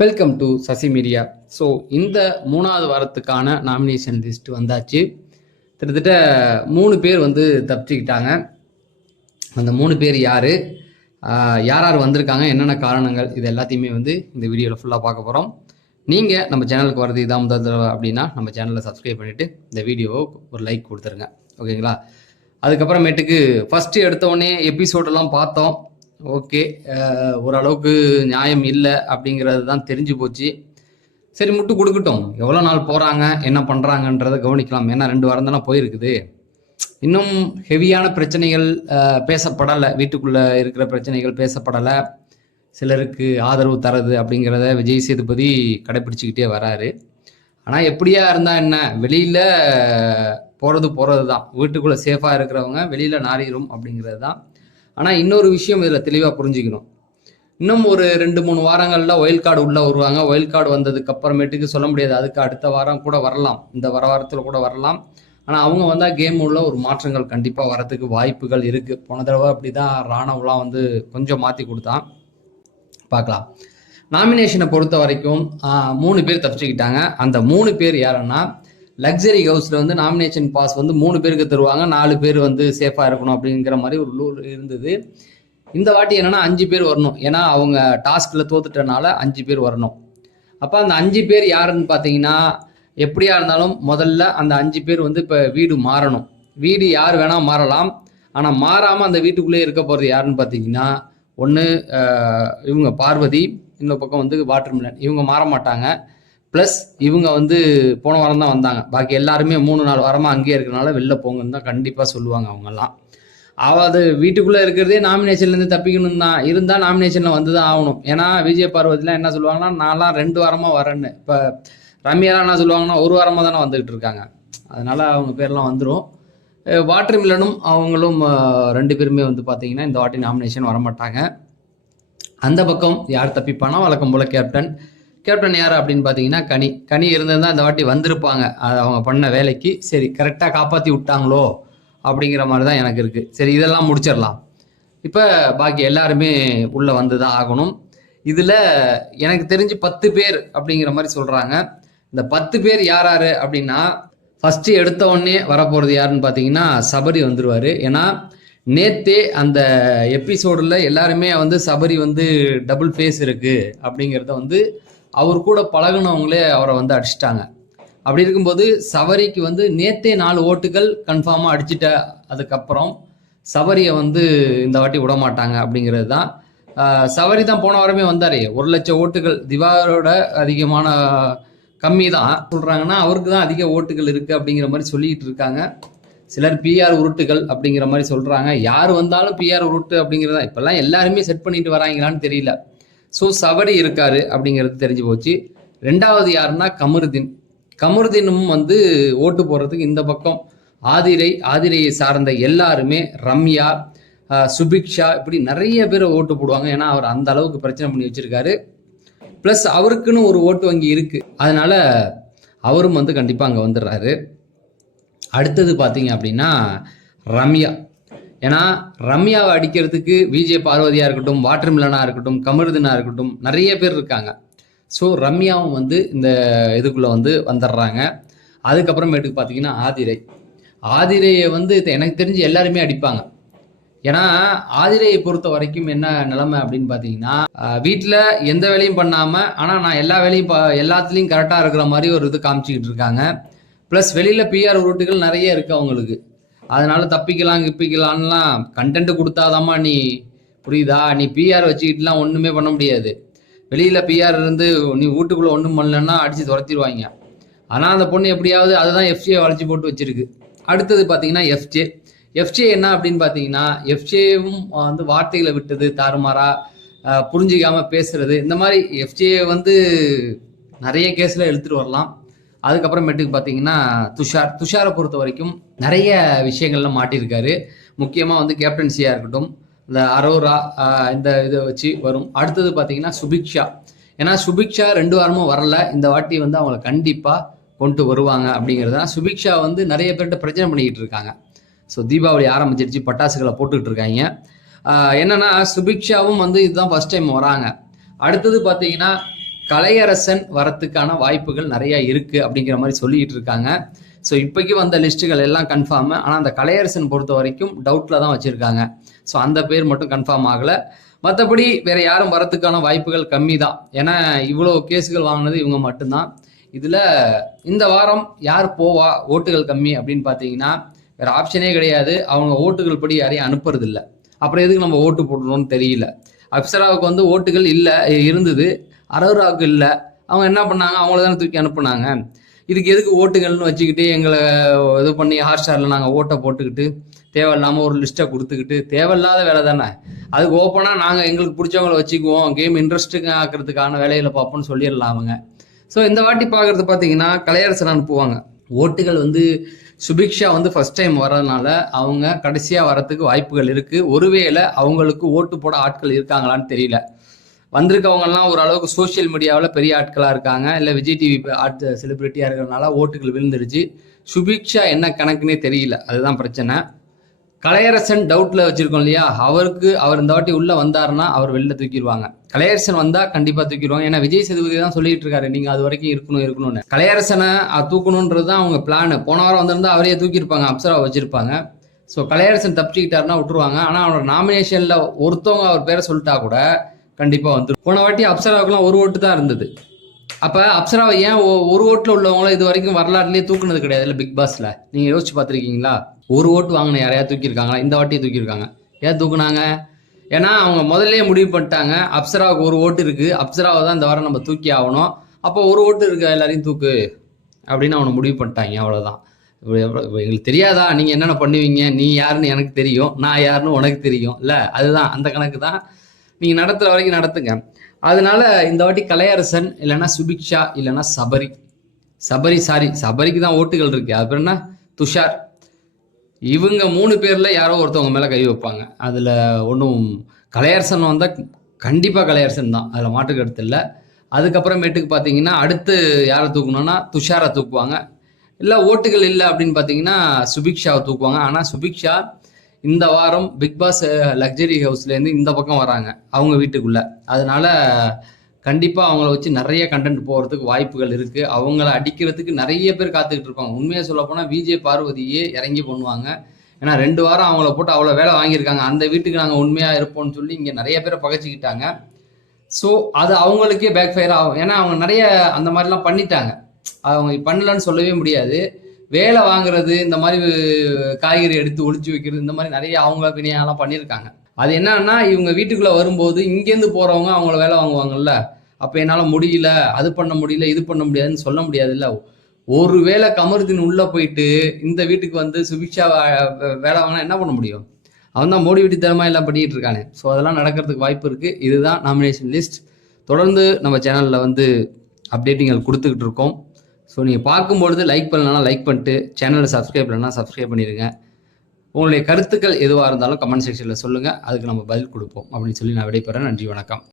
Welcome to Sasi media. So இந்த 3வது வாரத்துக்கான நாமினேஷன் லிஸ்ட் வந்தாச்சு. கிட்டத்தட்ட 3 பேர் வந்து தப்பிச்சுக்கிட்டாங்க. அந்த 3 பேர் யார் யார் வந்திருக்காங்க, என்னென்ன காரணங்கள், இது எல்லாத்தையுமே வந்து இந்த வீடியோவில் ஃபுல்லாக பார்க்க போகிறோம். நீங்கள் நம்ம சேனலுக்கு வரது இதான் முதல் தடவை அப்படின்னா நம்ம சேனலை சப்ஸ்கிரைப் பண்ணிவிட்டு இந்த வீடியோவை ஒரு லைக் கொடுத்துருங்க, ஓகேங்களா? அதுக்கப்புறமேட்டுக்கு ஃபஸ்ட்டு எடுத்தோடனே எபிசோடெல்லாம் பார்த்தோம். ஓகே, ஓரளவுக்கு நியாயம் இல்லை அப்படிங்கிறது தான் தெரிஞ்சு போச்சு. சரி, முட்டு கொடுக்கட்டும். எவ்வளோ நாள் போகிறாங்க, என்ன பண்ணுறாங்கன்றதை கவனிக்கலாம். ஏன்னா 2 வாரம் தானே போயிருக்குது. இன்னும் ஹெவியான பிரச்சனைகள் பேசப்படலை, வீட்டுக்குள்ளே இருக்கிற பிரச்சனைகள் பேசப்படலை. சிலருக்கு ஆதரவு தரது அப்படிங்கிறத விஜய் சேதுபதி கடைப்பிடிச்சிக்கிட்டே வராரு. ஆனால் எப்படியா இருந்தால் என்ன, வெளியில் போகிறது தான். வீட்டுக்குள்ளே சேஃபாக இருக்கிறவங்க வெளியில் நாரிரும் அப்படிங்கிறது தான். ஆனால் இன்னொரு விஷயம் இதில் தெளிவாக புரிஞ்சுக்கணும். இன்னும் ஒரு 2-3 வாரங்களில் ஒயில் கார்டு உள்ளே வருவாங்க. ஒயில் கார்டு வந்ததுக்கு அப்புறமேட்டுக்கு சொல்ல முடியாது, அதுக்கு அடுத்த வாரம் கூட வரலாம், இந்த வாரத்தில் கூட வரலாம். ஆனால் அவங்க வந்தால் கேம் உள்ள ஒரு மாற்றங்கள் கண்டிப்பாக வரத்துக்கு வாய்ப்புகள் இருக்குது. போன தடவை அப்படி தான் ராணவெலாம் வந்து கொஞ்சம் மாற்றி கொடுத்தான். பார்க்கலாம். நாமினேஷனை பொறுத்த வரைக்கும் 3 பேர் தப்பிச்சுக்கிட்டாங்க. அந்த 3 பேர் யாருன்னா, லக்ஸரி ஹவுஸில் வந்து நாமினேஷன் பாஸ் வந்து 3 பேருக்கு தருவாங்க, 4 பேர் வந்து சேஃபாக இருக்கணும் அப்படிங்கிற மாதிரி ஒரு ரூல் இருந்தது. இந்த வாட்டி என்னென்னா 5 பேர் வரணும். ஏன்னா அவங்க டாஸ்கில் தோத்துட்டனால 5 பேர் வரணும். அப்போ அந்த 5 பேர் யாருன்னு பார்த்தீங்கன்னா, எப்படியா இருந்தாலும் முதல்ல அந்த 5 பேர் வந்து இப்போ வீடு மாறணும். வீடு யார் வேணால் மாறலாம். ஆனால் மாறாமல் அந்த வீட்டுக்குள்ளே இருக்க போகிறது யாருன்னு பார்த்தீங்கன்னா, ஒன்று இவங்க பார்வதி, இன்னொரு பக்கம் வந்து வாட்டர்மெலன். இவங்க மாற மாட்டாங்க. ப்ளஸ் இவங்க வந்து போன வாரம் தான் வந்தாங்க. பாக்கி எல்லாருமே 3-4 வாரமாக அங்கேயே இருக்கிறனால வெளில போங்கன்னு தான் கண்டிப்பாக சொல்லுவாங்க அவங்கெல்லாம். அது வீட்டுக்குள்ளே இருக்கிறதே நாமினேஷன்லேருந்து தப்பிக்கணும் தான். இருந்தால் நாமினேஷனில் வந்து தான் ஆகணும். ஏன்னா விஜய் பார்வதிலாம் என்ன சொல்லுவாங்கன்னா, நான்லாம் 2 வாரமாக வரேன்னு. இப்போ ரம்யாலாம் என்ன சொல்லுவாங்கன்னா, 1 வாரமாக தானே வந்துக்கிட்டு இருக்காங்க. அதனால் அவங்க பேர்லாம் வந்துடும். வாட்டர்மெலனும் அவங்களும் 2 பேருமே வந்து பார்த்தீங்கன்னா இந்த வாட்டி நாமினேஷன் வரமாட்டாங்க. அந்த பக்கம் யார் தப்பிப்பானா, வழக்கம் போல் கேப்டன் யார் அப்படின்னு பார்த்தீங்கன்னா கனி இருந்திருந்தால் இந்த வாட்டி வந்திருப்பாங்க. அது அவங்க பண்ண வேலைக்கு சரி கரெக்டாக காப்பாற்றி விட்டாங்களோ அப்படிங்கிற மாதிரி தான் எனக்கு இருக்குது. சரி, இதெல்லாம் முடிச்சிடலாம். இப்போ பாக்கி எல்லாருமே உள்ளே வந்து தான் ஆகணும். இதில் எனக்கு தெரிஞ்சு 10 பேர் அப்படிங்கிற மாதிரி சொல்கிறாங்க. இந்த 10 பேர் யார் அப்படின்னா, ஃபஸ்ட்டு எடுத்த உடனே வரப்போகிறது யாருன்னு பார்த்தீங்கன்னா சபரி வந்துடுவார். ஏன்னா நேற்றே அந்த எபிசோடில் எல்லாருமே வந்து சபரி வந்து டபுள் ஃபேஸ் இருக்குது அப்படிங்கிறத வந்து அவர் கூட பழகினவங்களே அவரை வந்து அடிச்சிட்டாங்க. அப்படி இருக்கும்போது சபரிக்கு வந்து நேற்றே 4 ஓட்டுகள் கன்ஃபார்மாக அடிச்சிட்ட அதுக்கப்புறம் சபரியை வந்து இந்த வாட்டி விட மாட்டாங்க அப்படிங்கிறது தான். சபரி தான் போன வாரமே வந்தார். 1 லட்சம் ஓட்டுகள், திவாகரோட அதிகமான கம்மி தான் சொல்கிறாங்கன்னா, அவருக்கு தான் அதிக ஓட்டுகள் இருக்குது அப்படிங்கிற மாதிரி சொல்லிக்கிட்டு இருக்காங்க. சிலர் பிஆர் உருட்டுகள் அப்படிங்கிற மாதிரி சொல்கிறாங்க. யார் வந்தாலும் பிஆர் உருட்டு அப்படிங்கிறதா இப்போல்லாம் எல்லாருமே செட் பண்ணிட்டு வராங்களான்னு தெரியல. ஸோ சபரி இருக்காரு அப்படிங்கிறது தெரிஞ்சு போச்சு. 2வது யாருன்னா கமருதீனும் வந்து ஓட்டு போடுறதுக்கு இந்த பக்கம் ஆதிரையை சார்ந்த எல்லாருமே, ரம்யா, சுபிக்ஷா, இப்படி நிறைய பேர் ஓட்டு போடுவாங்க. ஏன்னா அவர் அந்த அளவுக்கு பிரச்சனை பண்ணி வச்சிருக்காரு. ப்ளஸ் அவருக்குன்னு ஒரு ஓட்டு வங்கி இருக்குது. அதனால அவரும் வந்து கண்டிப்பாக அங்கே வந்துடுறாரு. அடுத்தது பார்த்தீங்க அப்படின்னா ரம்யா. ஏன்னா ரம்யாவை அடிக்கிறதுக்கு விஜய் பார்வதியாக இருக்கட்டும், வாட்டர்மெலனாக இருக்கட்டும், கமருதீனாக இருக்கட்டும், நிறைய பேர் இருக்காங்க. ஸோ ரம்யாவும் வந்து இந்த இதுக்குள்ளே வந்து வந்துடுறாங்க. அதுக்கப்புறமேட்டுக்கு பார்த்தீங்கன்னா ஆதிரையை வந்து எனக்கு தெரிஞ்சு எல்லாருமே அடிப்பாங்க. ஏன்னா ஆதிரையை பொறுத்த வரைக்கும் என்ன நிலைமை அப்படின்னு பார்த்தீங்கன்னா, வீட்டில் எந்த வேலையும் பண்ணாமல் ஆனால் நான் எல்லா வேலையும் எல்லாத்துலேயும் கரெக்டாக இருக்கிற மாதிரி ஒரு இது காமிச்சிக்கிட்டு இருக்காங்க. ப்ளஸ் வெளியில் பிஆர் ரூட்டுகள் நிறைய இருக்குது அவங்களுக்கு. அதனால கிப்பிக்கலான்லாம் கண்டென்ட் கொடுத்தாதாம்மா நீ, புரியுதா? நீ பிஆர் வச்சுக்கிட்டுலாம் ஒன்றுமே பண்ண முடியாது. வெளியில் பிஆர் இருந்து நீ வீட்டுக்குள்ளே ஒன்றும் பண்ணலன்னா அடித்து துரத்திடுவாங்க. ஆனால் அந்த பொண்ணு எப்படியாவது அதுதான் எஃப்ஜே வளைச்சி போட்டு வச்சிருக்கு. அடுத்தது பார்த்தீங்கன்னா எஃப்ஜே என்ன அப்படின்னு பார்த்தீங்கன்னா, எஃப்ஜேவும் வந்து வார்த்தைகளை விட்டது தாறுமாறா, புரிஞ்சிக்காமல் பேசுறது, இந்த மாதிரி எஃப்ஜே வந்து நிறைய கேஸில் எடுத்துகிட்டு வரலாம். அதுக்கப்புறமேட்டுக்கு பார்த்தீங்கன்னா துஷாரை பொறுத்த வரைக்கும் நிறைய விஷயங்கள்லாம் மாட்டியிருக்காரு. முக்கியமாக வந்து கேப்டன்சியாக இருக்கட்டும், இந்த அரோரா, இந்த இதை வச்சு வரும். அடுத்தது பார்த்தீங்கன்னா சுபிக்ஷா. ஏன்னா சுபிக்ஷா 2 வாரமும் வரல. இந்த வாட்டி வந்து அவங்கள கண்டிப்பாக கொண்டு வருவாங்க அப்படிங்கிறது தான். சுபிக்ஷா வந்து நிறைய பேர்கிட்ட பிரச்சனை பண்ணிக்கிட்டு இருக்காங்க. ஸோ தீபாவளி ஆரம்பிச்சிருச்சு, பட்டாசுகளை போட்டுக்கிட்டு இருக்காங்க. என்னென்னா சுபிக்ஷாவும் வந்து இதுதான் ஃபஸ்ட் டைம் வராங்க. அடுத்தது பார்த்தீங்கன்னா கலையரசன் வரத்துக்கான வாய்ப்புகள் நிறைய இருக்குது அப்படிங்கிற மாதிரி சொல்லிட்டு இருக்காங்க. ஸோ இப்போக்கி வந்த லிஸ்ட்டுகள் எல்லாம் கன்ஃபார்மு. ஆனால் அந்த கலையரசன் பொறுத்த வரைக்கும் டவுட்டில் தான் வச்சுருக்காங்க. ஸோ அந்த பேர் மட்டும் கன்ஃபார்ம் ஆகலை. மற்றபடி வேறு யாரும் வரத்துக்கான வாய்ப்புகள் கம்மி தான். ஏன்னா இவ்வளோ கேஸுகள் வாங்கினது இவங்க மட்டும்தான். இதில் இந்த வாரம் யார் போவா ஓட்டுகள் கம்மி அப்படின்னு பார்த்தீங்கன்னா வேறு ஆப்ஷனே கிடையாது. அவங்க ஓட்டுகள் படி யாரையும் அனுப்புறதில்ல. அப்புறம் எதுக்கு நம்ம ஓட்டு போடணும்னு தெரியல. அப்சராவுக்கு வந்து ஓட்டுகள் இல்லை இருந்தது, அரோராவுக்கு இல்லை. அவங்க என்ன பண்ணாங்க, அவங்கள தானே தூக்கி அனுப்புனாங்க. இதுக்கு எதுக்கு ஓட்டுகள்னு வச்சுக்கிட்டு எங்களை இது பண்ணி ஹாட்ஸ்டாரில் நாங்கள் ஓட்டை போட்டுக்கிட்டு தேவையில்லாமல் ஒரு லிஸ்ட்டை கொடுத்துக்கிட்டு தேவையில்லாத வேலை தானே. அதுக்கு ஓப்பனாக நாங்கள் எங்களுக்கு பிடிச்சவங்கள வச்சுக்குவோம், கேம் இன்ட்ரெஸ்ட்டுங்க ஆக்கிறதுக்கான வேலையில் பார்ப்போம்னு சொல்லிடலாம் அவங்க. ஸோ இந்த வாட்டி பார்க்குறது பார்த்தீங்கன்னா கலையரசன் அனுப்புவாங்க. ஓட்டுகள் வந்து சுபிக்ஷா வந்து ஃபர்ஸ்ட் டைம் வர்றதுனால அவங்க கடைசியாக வரத்துக்கு வாய்ப்புகள் இருக்குது. ஒருவேளை அவங்களுக்கு ஓட்டு போட ஆட்கள் இருக்காங்களான்னு தெரியல. வந்திருக்கவங்கலாம் ஓரளவுக்கு சோஷியல் மீடியாவில் பெரிய ஆட்களாக இருக்காங்க, இல்லை விஜய் டிவி செலிபிரிட்டியாக இருக்கிறதுனால ஓட்டுகள் விழுந்துருச்சு. சுபிக்ஷா என்ன கணக்குன்னே தெரியல, அதுதான் பிரச்சனை. கலையரசன் டவுட்டில் வச்சுருக்கோம் இல்லையா, அவர் இந்த வாட்டி உள்ளே வந்தாருன்னா அவர் வெளில தூக்கிடுவாங்க. கலையரசன் வந்தால் கண்டிப்பாக தூக்கிடுவாங்க. ஏன்னா விஜய் சேதுபதி தான் சொல்லிட்டு இருக்காரு, நீங்கள் அது வரைக்கும் இருக்கணும்னு. கலையரசனை தூக்கணுன்றது தான் அவங்க பிளான். போன வாரம் வந்திருந்தா அவரையே தூக்கியிருப்பாங்க, அப்சராவை வச்சிருப்பாங்க. ஸோ கலையரசன் தப்பிச்சுக்கிட்டாருன்னா விட்டுருவாங்க. ஆனால் அவனோட நாமினேஷனில் ஒருத்தவங்க அவர் பேரை சொல்லிட்டா கூட கண்டிப்பாக வந்துடும். போன வாட்டி அப்சராவுக்குலாம் ஒரு ஓட்டு தான் இருந்தது. அப்போ அப்சராவை ஏன் ஒரு ஓட்டில் உள்ளவங்களும் இது வரைக்கும் வரலாறுலேயே தூக்குனது கிடையாது இல்லை பிக் பாஸில்? நீங்கள் யோசிச்சு பார்த்துருக்கீங்களா? ஒரு ஓட்டு வாங்கின யாரையா தூக்கியிருக்காங்களா? இந்த வாட்டியை தூக்கியிருக்காங்க. ஏன் தூக்குனாங்க? ஏன்னா அவங்க முதல்ல முடிவு பண்ணிட்டாங்க அப்சராவுக்கு ஒரு ஓட்டு இருக்குது, அப்சராவை தான் இந்த வாரம் நம்ம தூக்கி ஆகணும், அப்போ ஒரு ஓட்டு இருக்கு எல்லாரையும் தூக்கு அப்படின்னு அவனை முடிவு பண்ணிட்டாங்க. அவ்வளோதான். எங்களுக்கு தெரியாதா நீங்கள் என்னென்ன பண்ணுவீங்க? நீ யாருன்னு எனக்கு தெரியும், நான் யாருன்னு உனக்கு தெரியும் இல்லை? அதுதான் அந்த கணக்கு தான். நீங்கள் நடத்துகிற வரைக்கும் நடத்துங்க. அதனால இந்த வாட்டி கலையரசன் இல்லைன்னா சுபிக்ஷா இல்லைன்னா சபரிக்கு தான் ஓட்டுகள் இருக்குது. அது பேர் என்ன, துஷார். இவங்க 3 பேரில் யாரோ ஒருத்தவங்க மேலே கை வைப்பாங்க. அதில் ஒன்றும் கலையரசன் வந்தால் கண்டிப்பாக கலையரசன் தான், அதில் மாற்று கருத்து இல்லை. அதுக்கப்புறமேட்டுக்கு பார்த்தீங்கன்னா அடுத்து யாரை தூக்கணும்னா துஷாரை தூக்குவாங்க. இல்லை ஓட்டுகள் இல்லை அப்படின்னு பார்த்தீங்கன்னா சுபிக்ஷாவை தூக்குவாங்க. ஆனால் சுபிக்ஷா இந்த வாரம் பிக் பாஸ் லக்ஸரி ஹவுஸ்லேருந்து இந்த பக்கம் வராங்க அவங்க வீட்டுக்குள்ளே. அதனால கண்டிப்பாக அவங்கள வச்சு நிறைய கண்டென்ட் போகிறதுக்கு வாய்ப்புகள் இருக்குது. அவங்கள அடிக்கிறதுக்கு நிறைய பேர் காத்துக்கிட்டு இருப்பாங்க. உண்மையாக சொல்ல போனால் விஜய் பார்வதியே இறங்கி பண்ணுவாங்க. ஏன்னா 2 வாரம் அவங்கள போட்டு அவ்வளோ வேலை வாங்கியிருக்காங்க. அந்த வீட்டுக்கு நாங்கள் உண்மையாக இருப்போம்னு சொல்லி இங்கே நிறைய பேரை பகைச்சிக்கிட்டாங்க. ஸோ அது அவங்களுக்கே பேக் ஃபயர் ஆகும். ஏன்னா அவங்க நிறைய அந்த மாதிரிலாம் பண்ணிட்டாங்க. அவங்க பண்ணலன்னு சொல்லவே முடியாது. வேலை வாங்குறது, இந்த மாதிரி காய்கறி எடுத்து ஒளிச்சு வைக்கிறது, இந்த மாதிரி நிறைய அவங்க வினையெல்லாம் பண்ணியிருக்காங்க. அது என்னன்னா இவங்க வீட்டுக்குள்ளே வரும்போது இங்கேருந்து போகிறவங்க அவங்கள வேலை வாங்குவாங்கல்ல. அப்போ என்னால் முடியல, அது பண்ண முடியல, இது பண்ண முடியாதுன்னு சொல்ல முடியாதுல்ல. ஒரு வேளை கமருதீன் உள்ளே போயிட்டு இந்த வீட்டுக்கு வந்து சுபிக்ஷா வேலை வாங்கினா என்ன பண்ண முடியும்? அவன் தான் மோடி வீட்டு தரமாக எல்லாம் பண்ணிட்டு இருக்கானே. ஸோ அதெல்லாம் நடக்கிறதுக்கு வாய்ப்பு இருக்குது. இதுதான் நாமினேஷன் லிஸ்ட். தொடர்ந்து நம்ம சேனலில் வந்து அப்டேட்டிங்கள் கொடுத்துக்கிட்டு இருக்கோம். ஸோ நீங்கள் பார்க்கும்பொழுது லைக் பண்ணலன்னா லைக் பண்ணிட்டு, சேனலை சப்ஸ்கிரைப் பண்ணலன்னா சப்ஸ்கிரைப் பண்ணிடுங்க. உங்களுடைய கருத்துக்கள் எதுவாக இருந்தாலும் கமெண்ட் செக்ஷனில் சொல்லுங்கள், அதுக்கு நம்ம பதில் கொடுப்போம் அப்படின்னு சொல்லி நான் விடைபெறேன். நன்றி, வணக்கம்.